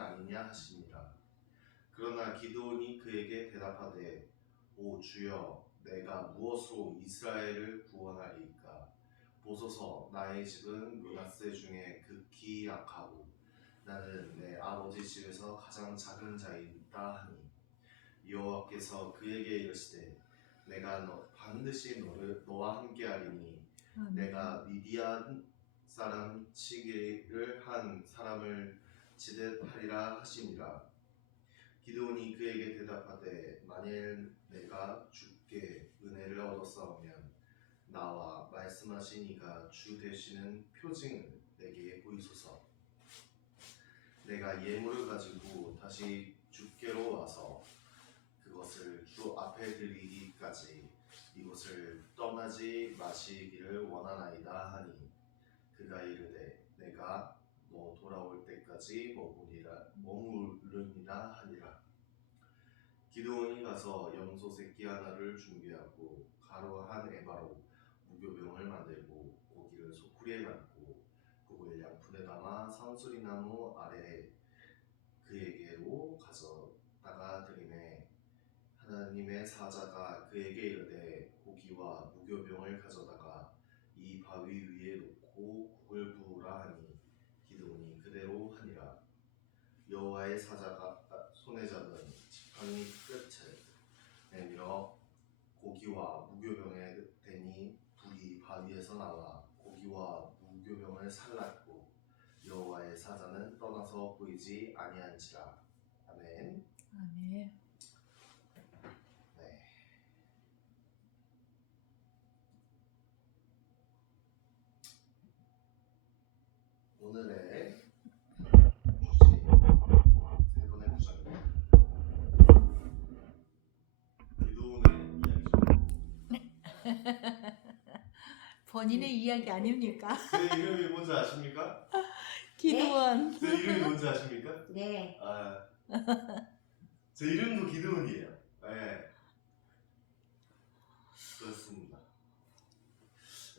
아니냐 하시니라. 그러나 기드온이 그에게 대답하되 오 주여 내가 무엇으로 이스라엘을 구원하리이까. 보소서 나의 집은 므낫세 중에 극히 약하고 나는 내 아버지 집에서 가장 작은 자이다 하니 여호와께서 그에게 이르시되 내가 반드시 너와 함께하리니 내가 미디안 사람 치기를 한 사람을 치듯 하리라 하시니라. 기드온이 그에게 대답하되 만일 내가 주께 은혜를 얻었사오면 나와 말씀하신 이가 주 되시는 표징을 내게 보이소서. 내가 예물을 가지고 다시 주께로 와서 그것을 주 앞에 드리기까지 이곳을 떠나지 마시기를 원하나이다 하니 그가 이르되 내가 너 돌아올 때까지 머무르니라 하니라. 기드온이 가서 염소 새끼 하나를 준비하고 가루 한 에바로 무교병을 만들고 고기를 소쿠리에 담고 그걸 양푼에 담아 상수리나무 아래에 그에게로 가져다가 드리매 하나님의 사자가 그에게 이르되 고기와 무교병을 가져다가 이 바위 위에 놓고 국을 부으라 하니 기드온이 그대로 하니라. 여호와의 사자가 손에 잡은 지팡이 끝을 내밀어 고기와 무교병에 대니 불이 바위에서 나와 고기와 무교병을 살랐고 여호와의 사자는 떠나서 보이지 아니한지라. 아멘. 아멘. 네. 오늘의 주제 세 번의 구절입니다. 기드온의 이야기죠. 본인의 이야기 아닙니까? 제 이름이 뭔지 아십니까? 기드온. 제 이름이 뭔지 아십니까? 네. 제 이름도 기드온이에요. 네. 그렇습니다.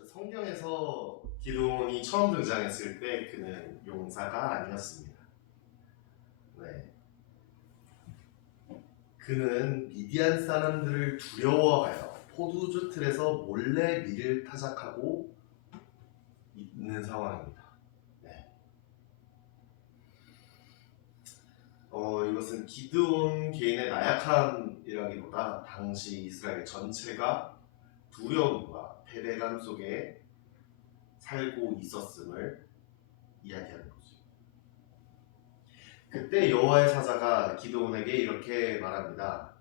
성경에서 기드온이 처음 등장했을 때 그는 용사가 아니었습니다. 네. 그는 미디안 사람들을 두려워하여 포도주 틀에서 몰래 밀을 타작하고 있는 상황입니다. 네. 이것은 기드온 개인의 나약함이라기보다 당시 이스라엘 전체가 두려움과 패배감 속에 살고 있었음을 이야기하는 거죠. 그때 여호와의 사자가 기드온에게 이렇게 말합니다.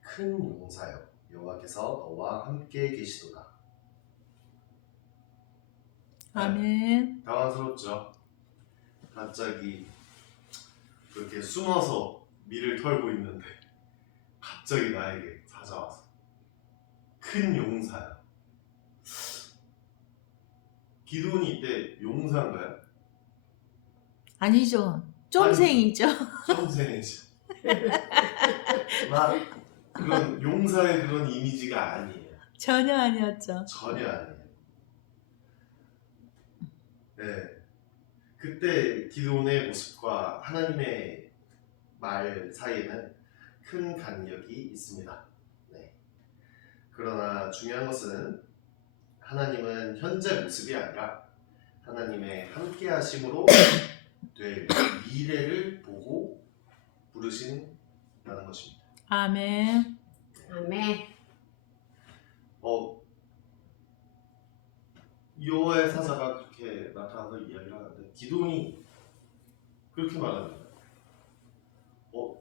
큰 용사여, 여호와께서 너와 함께 계시도다. 아멘. 당황스럽죠? 갑자기 그렇게 숨어서 밀을 털고 있는데 갑자기 나에게 찾아와서 큰 용사야. 기드온이 이때 용사인가요? 아니죠. 쫌생이죠. 점생이지. 막 그런 용사의 그런 이미지가 아니에요. 전혀 아니었죠. 전혀 아니에요. 네. 그때 기드온의 모습과 하나님의 말 사이에는 큰 간격이 있습니다. 네. 그러나 중요한 것은 하나님은 현재 모습이 아니라 하나님의 함께 하심으로 될 미래를 보고 부르신다는 것입니다. 아멘. 아멘. 여호와의 사자가 그렇게 나타나서 이야기를 하는데 기드온이 그렇게 말합니다.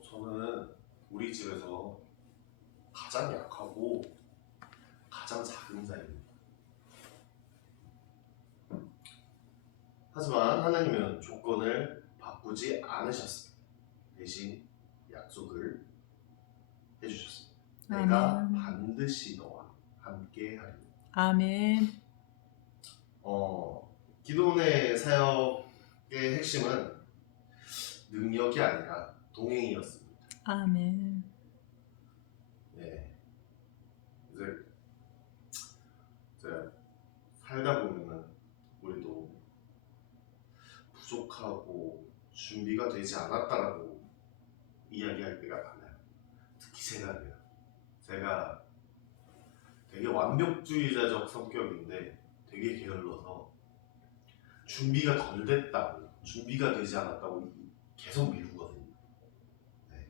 저는 우리 집에서 가장 약하고 가장 작은 자입니다. 하지만 하나님은 조건을 바꾸지 않으셨습니다. 대신 약속을 해주셨습니다. 내가 아멘. 반드시 너와 함께 하리라. 아멘. 기드온의 사역의 핵심은 능력이 아니라 동행이었습니다. 아멘. 네. 이제 살다 보면은 우리도 부족하고 준비가 되지 않았다라고 이야기할 때가 많아요. 특히 제가 되게 완벽주의자적 성격인데 되게 게을러서 준비가 덜 됐다고, 준비가 되지 않았다고 계속 미루거든요. 네.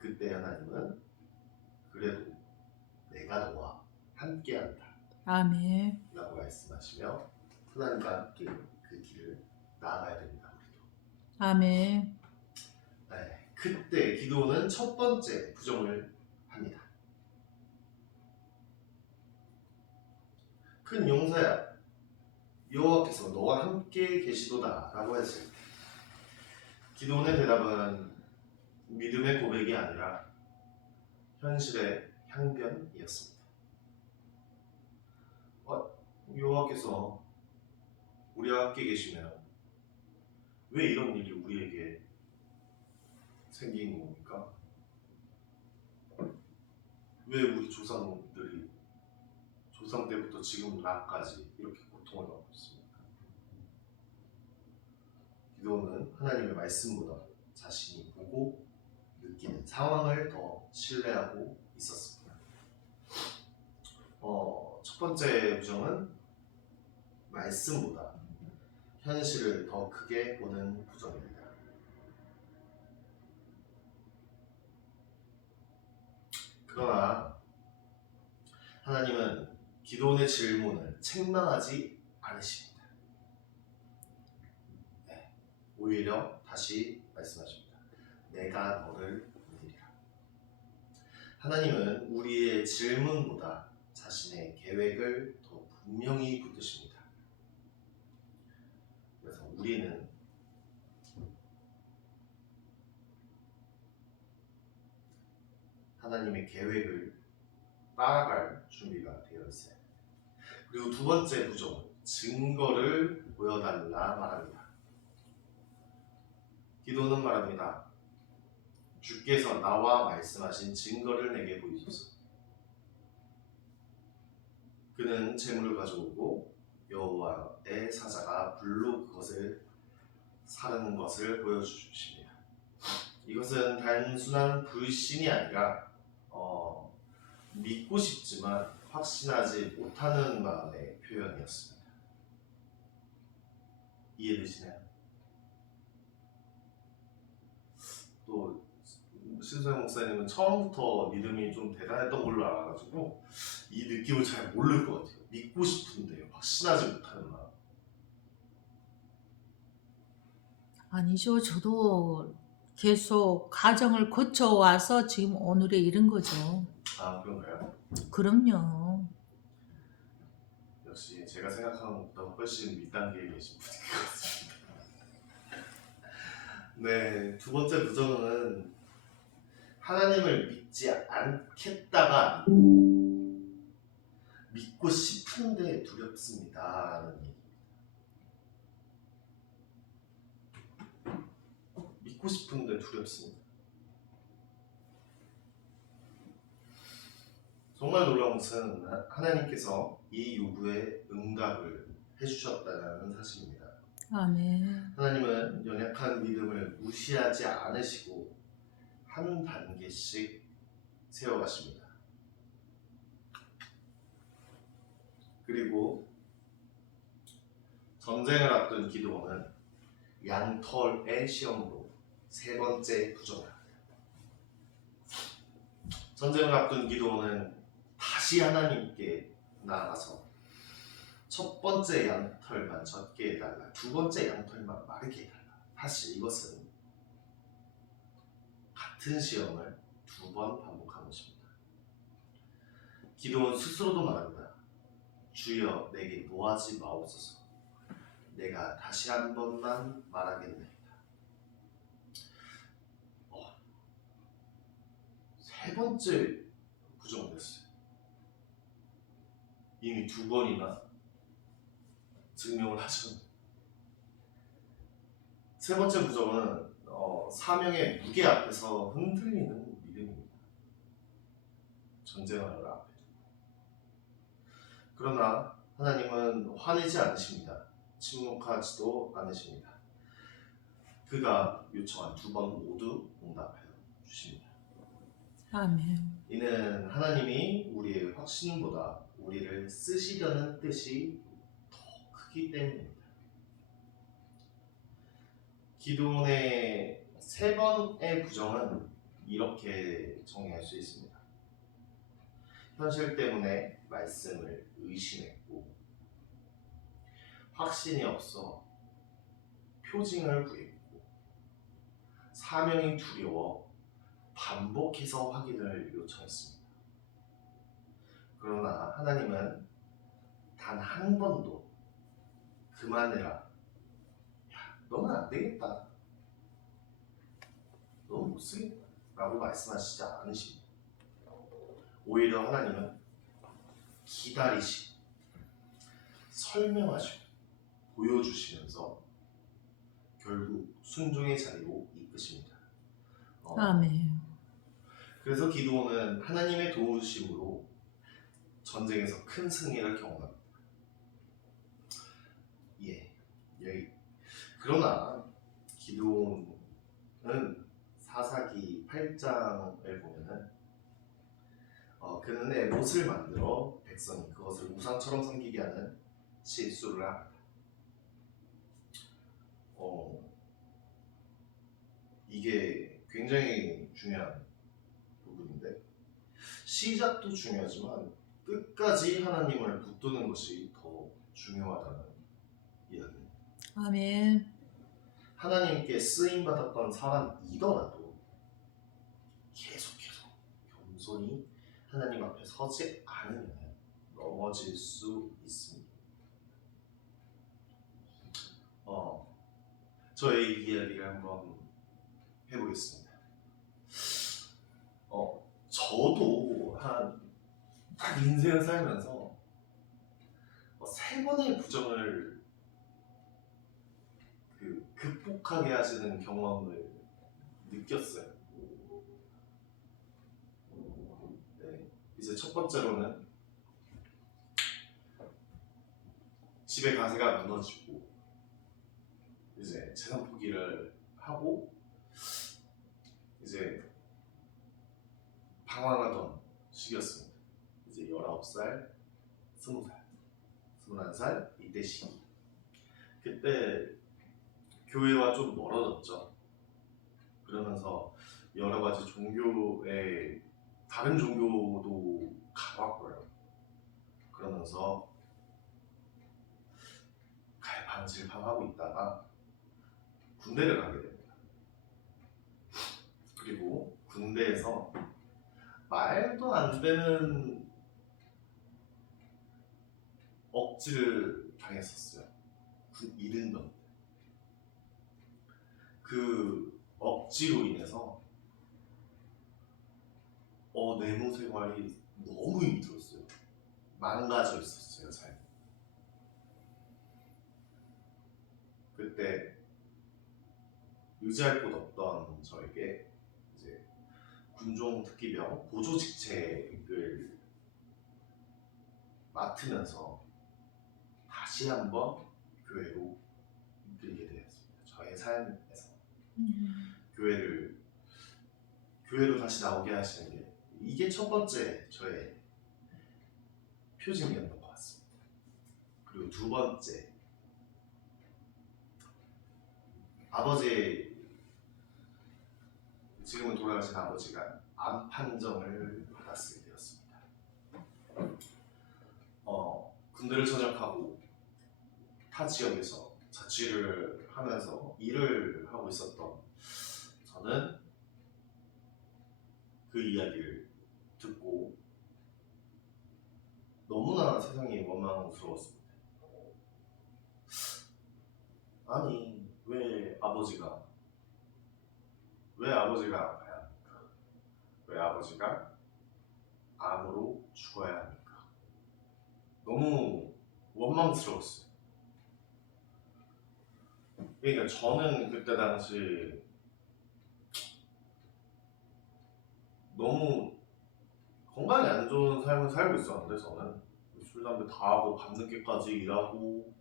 그때 하나님은 그래도 내가 너와 함께한다 아멘. 라고 말씀하시며 하나님과 함께 그 길을 나아가야 됩니다. 우리도. 아멘. 네. 그때 기도는 첫 번째 부정을 합니다. 큰 용사야, 여호와께서 너와 함께 계시도다 라고 했을 때 기도원의 대답은 믿음의 고백이 아니라 현실의 항변이었습니다. 여호와께서 우리와 함께 계시면 왜 이런 일이 우리에게 생긴 겁니까? 왜 우리 조상들이 조상 때부터 지금 나까지 이렇게 고통을 받고 있습니까? 기도는 하나님의 말씀보다 자신이 보고 느끼는 상황을 더 신뢰하고 있었습니다. 첫 번째 부정은 말씀보다 현실을 더 크게 보는 부정입니다. 그러나 하나님은 기도원의 질문을 책망하지 않으십니다. 네, 오히려 다시 말씀하십니다. 내가 너를 믿으리라. 하나님은 우리의 질문보다 자신의 계획을 더 분명히 붙드십니다. 그래서 우리는 하나님의 계획을 따라갈 준비가 되어 있어요. 그리고 두 번째 부정은 증거를 보여달라 말합니다. 기도는 말합니다. 주께서 나와 말씀하신 증거를 내게 보이소서. 그는 재물을 가져오고 여호와의 사자가 불로 그것을 사르는 것을 보여주십니다. 이것은 단순한 불신이 아니라 믿고 싶지만 확신하지 못하는 마음의 표현이었습니다. 이해되시나요? 또 신소영 목사님은 처음부터 믿음이 좀 대단했던 걸로 알아가지고 이 느낌을 잘 모를 것 같아요. 믿고 싶은데 확신하지 못하는 마음. 아니죠. 저도 계속 과정을 거쳐와서 지금 오늘에 이른 거죠. 아, 그런가요? 그럼요. 역시 제가 생각하는 것보다 훨씬 윗단계에 계신 분인 것 같습니다. 네, 두 번째 부정은 하나님을 믿지 않겠다가 믿고 싶은데 두렵습니다라는 얘기. 믿고 싶은데 두렵습니다. 정말 놀라운 것은 하나님께서 이 요구에 응답을 해주셨다는 사실입니다. 아멘. 하나님은 연약한 믿음을 무시하지 않으시고 한 단계씩 세워가십니다. 그리고 전쟁을 앞둔 기드온은 양털의 시험으로 세 번째 부정을 합니다. 전쟁을 앞둔 기드온은 다시 하나님께 나아가서 첫 번째 양털만 젖게 해달라, 두 번째 양털만 마르게 해달라. 사실 이것은 같은 시험을 두 번 반복한 것입니다. 기도원 스스로도 말합니다. 주여 내게 노하지 마옵소서. 내가 다시 한 번만 말하겠나이다. 세 번째 부정됐어요. 이미 두 번이나 증명을 하셨는데. 세 번째 부정은 사명의 무게 앞에서 흔들리는 믿음입니다. 전쟁하는 앞에. 그러나 하나님은 화내지 않으십니다. 침묵하지도 않으십니다. 그가 요청한 두 번 모두 응답하여 주십니다. 아멘. 이는 하나님이 우리의 확신보다 우리를 쓰시려는 뜻이 더 크기 때문입니다. 기도원의 세 번의 부정은 이렇게 정리할 수 있습니다. 현실 때문에 말씀을 의심했고, 확신이 없어 표징을 구했고, 사명이 두려워 반복해서 확인을 요청했습니다. 그러나 하나님은 단 한 번도 그만해라, 야, 너는 안 되겠다, 너는 못 쓰겠다 라고 말씀하시지 않으십니다. 오히려 하나님은 기다리시고 설명하시고 보여주시면서 결국 순종의 자리로 이끄십니다. 아멘. 그래서 기드온은 하나님의 도우심으로 전쟁에서 큰 승리를 경험합니다. 그러나 기드온은 사사기 8장을 보면은 그는 에봇을 만들어 백성이 그것을 우상처럼 섬기게 하는 실수를 합니다. 이게 굉장히 중요한 부분인데, 시작도 중요하지만 끝까지 하나님을 붙드는 것이 더 중요하다는 이야기입니다. 아멘. 하나님께 쓰임받았던 사람이더라도 계속해서 겸손히 하나님 앞에 서지 않으면 넘어질 수 있습니다. 저의 이야기를 한번 해보겠습니다. 저도 딱 인생을 살면서 세 번의 부정을 극복하게 하시는 경험을 느꼈어요. 네, 이제 첫 번째로는 집에 가세가 무너지고 이제 재산 포기를 하고 이제 방황하던 시기였습니다. 이제 19살, 20살, 21살 이때 시기. 그때 교회와 좀 멀어졌죠. 그러면서 여러 가지 종교의 다른 종교도 가봤고요. 그러면서 갈팡질팡하고 있다가 군대를 가게 됩니다. 그리고 군대에서 말도 안 되는 억지를 당했었어요. 이등병. 그 억지로 인해서 내무 생활이 너무 힘들었어요. 망가져 있었어요, 삶이. 그때 의지할 곳 없던 저에게 이제 군종 특기병 보조 직책을 맡으면서 다시 한번 교회로 이끌게 되었습니다. 저의 삶에서 교회로 다시 나오게 하시는 게 이게 첫 번째 저의 표징이었던 것 같습니다. 그리고 두 번째, 아버지, 지금은 돌아가신 아버지가 암 판정을 받았을 때였습니다. 군대를 전역하고 타 지역에서 자취를 하면서 일을 하고 있었던 저는 그 이야기를 듣고 너무나 세상이 원망스러웠습니다. 아니, 왜 아버지가 아파야 합니까? 왜 아버지가 암으로 죽어야 합니까? 너무 원망스러웠어요. 그러니까 저는 그때 당시 너무 건강이 안 좋은 삶을 살고 있었는데, 저는 술, 담배 다 하고 밤늦게까지 일하고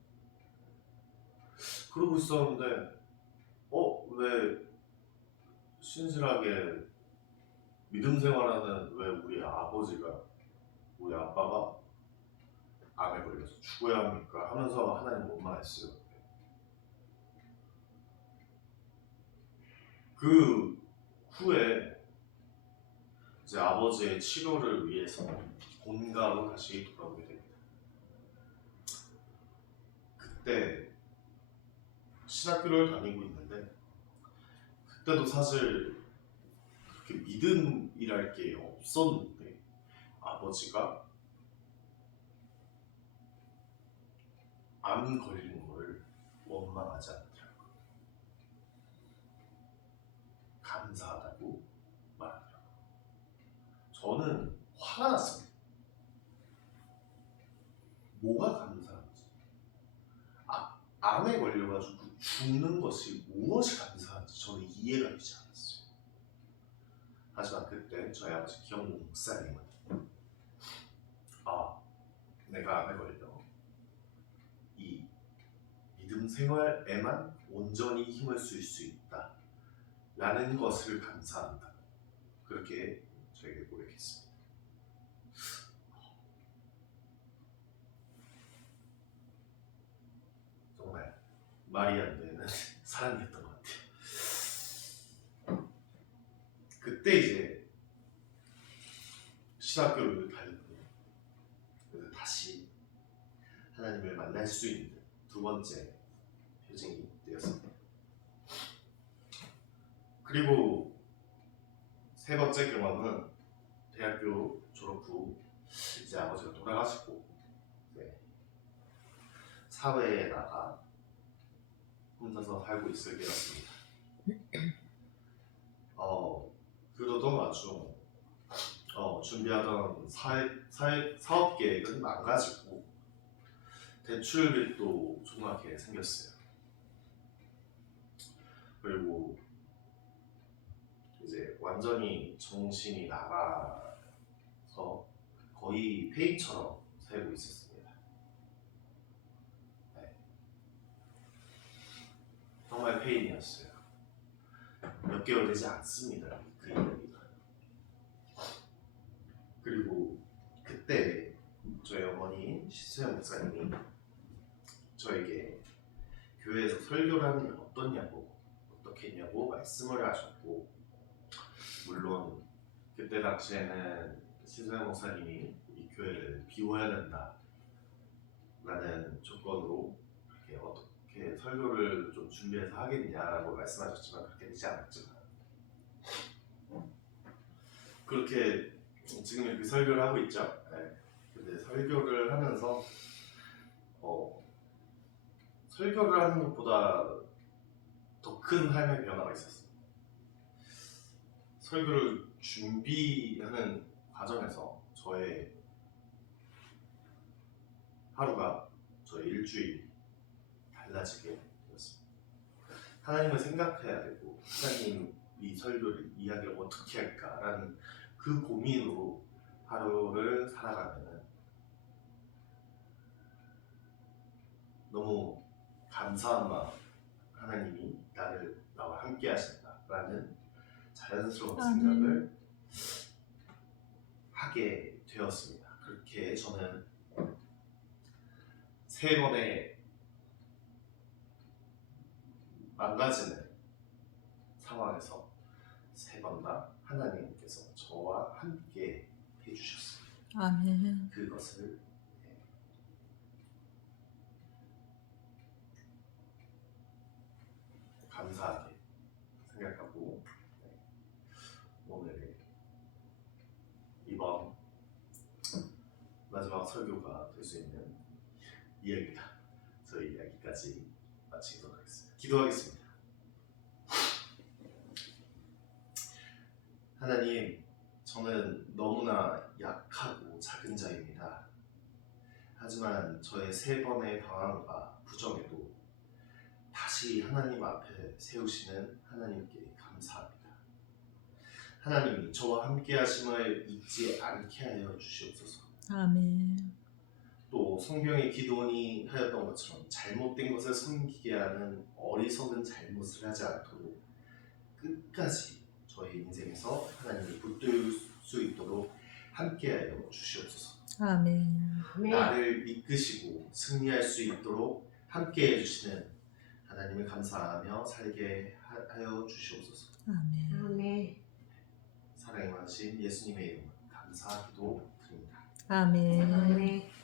그러고 있었는데 왜 신실하게 믿음 생활하는 왜 우리 아빠가 암에 걸려서 죽어야 합니까? 하면서 하나님 원망했어요. 그 후에 이제 아버지의 치료를 위해서 본가로 다시 돌아오게 됩니다. 그때 신학교를 다니고 있는데 그때도 사실 그렇게 믿음이랄 게 없었는데 아버지가 암 걸린 걸 원망하지 않더라고요. 감사하다고 말하더라고요. 저는 화가 났습니다. 뭐가 감사한지, 암에 걸려가지고 죽는 것이 무엇이 감사한지 저는 이해가 되지 않았어요. 하지만 그때 저희 아버지 기영모 목사님은 내가 암에 걸려 이 믿음 생활에만 온전히 힘을 쓸 수 있다 라는 것을 감사한다, 그렇게 저에게 고백했습니다. 정말 말이 안 되는 사랑이었던 것 같아요. 그때 이제 신학교를 다니고 다시 하나님을 만날 수 있는 두 번째 표징이 되었습니다. 그리고 세 번째 경험은 대학교 졸업 후 이제 아버지가 돌아가시고 사회에 나가 혼자서 살고 있을 때였습니다. 그러던 와중 준비하던 사업 계획은 망가지고 대출빚도 조그맣게 생겼어요. 그리고 이제 완전히 정신이 나가서 거의 폐인처럼 살고 있었습니다. 정말 폐인이었어요. 몇 개월 되지 않습니다. 그 이야기가. 그리고 그때 저희 어머니 시수연 목사님이 저에게 교회에서 설교를 하는 게 어떻게 했냐고 말씀을 하셨고, 물론 그때 당시에는 시수연 목사님이 이 교회를 비워야 된다 라는 조건으로 이렇게 어떻게 설교를 좀 준비해서 하겠냐라고 말씀하셨지만 그렇게 되지 않았지만, 그렇게 지금 이렇게 설교를 하고 있죠. 근데 설교를 하면서 설교를 하는 것보다 더 큰 삶의 변화가 있었어요. 설교를 준비하는 과정에서 저의 하루가, 저의 일주일이 달라지게 되었습니다. 하나님을 생각해야 되고 하나님 이 설교를 이야기를 어떻게 할까라는 그 고민으로 하루를 살아가면 너무 감사한 마음, 하나님이 나와 함께 하신다라는 자연스러운 생각을 하게 되었습니다. 그렇게 저는 세 번의 망가지는 상황에서 세 번 다 하나님께서 저와 함께 해주셨습니다. 아멘. 그것을 감사하게 생각하고 오늘 이번 마지막 설교가 될 수 있는 이야기다. 저희 이야기까지 마치도록 하겠습니다. 기도하겠습니다. 하나님, 저는 너무나 약하고 작은 자입니다. 하지만 저의 세 번의 방황과 부정에도 다시 하나님 앞에 세우시는 하나님께 감사합니다. 하나님이 저와 함께 하심을 잊지 않게 하여 주시옵소서. 아멘. 또 성경의 기도원이 하였던 것처럼 잘못된 것을 섬기게 하는 어리석은 잘못을 하지 않도록 끝까지 저희 인생에서 하나님을 붙들 수 있도록 함께하여 주시옵소서. 아멘. 나를 이끄시고 승리할 수 있도록 함께해 주시는 하나님을 감사하며 살게 하여 주시옵소서. 아멘. 사랑이 많으신 예수님의 이름 감사기도 드립니다. 아멘.